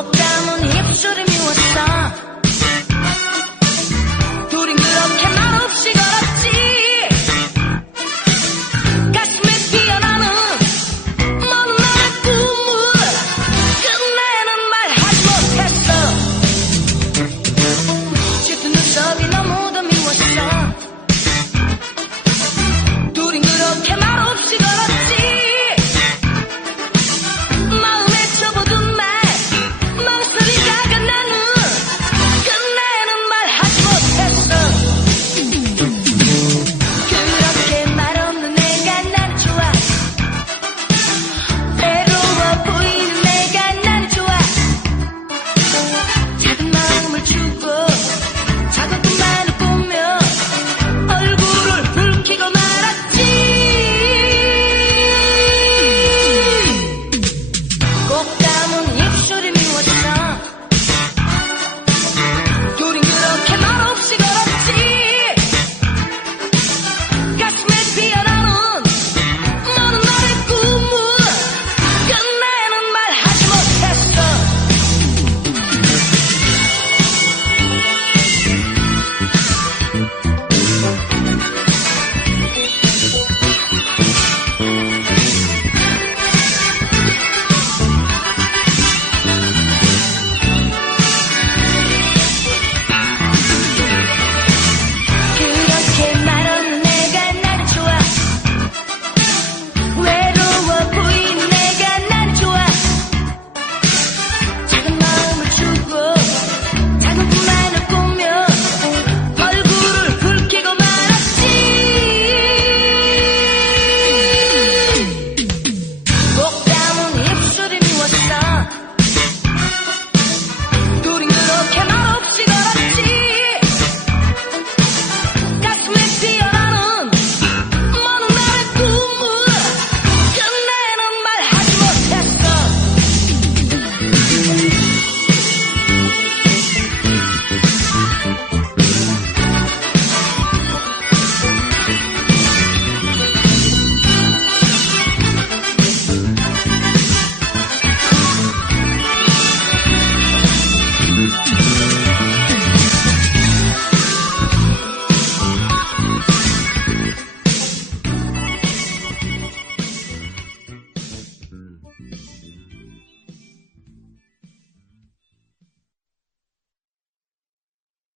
못 감은 입술이 미웠어.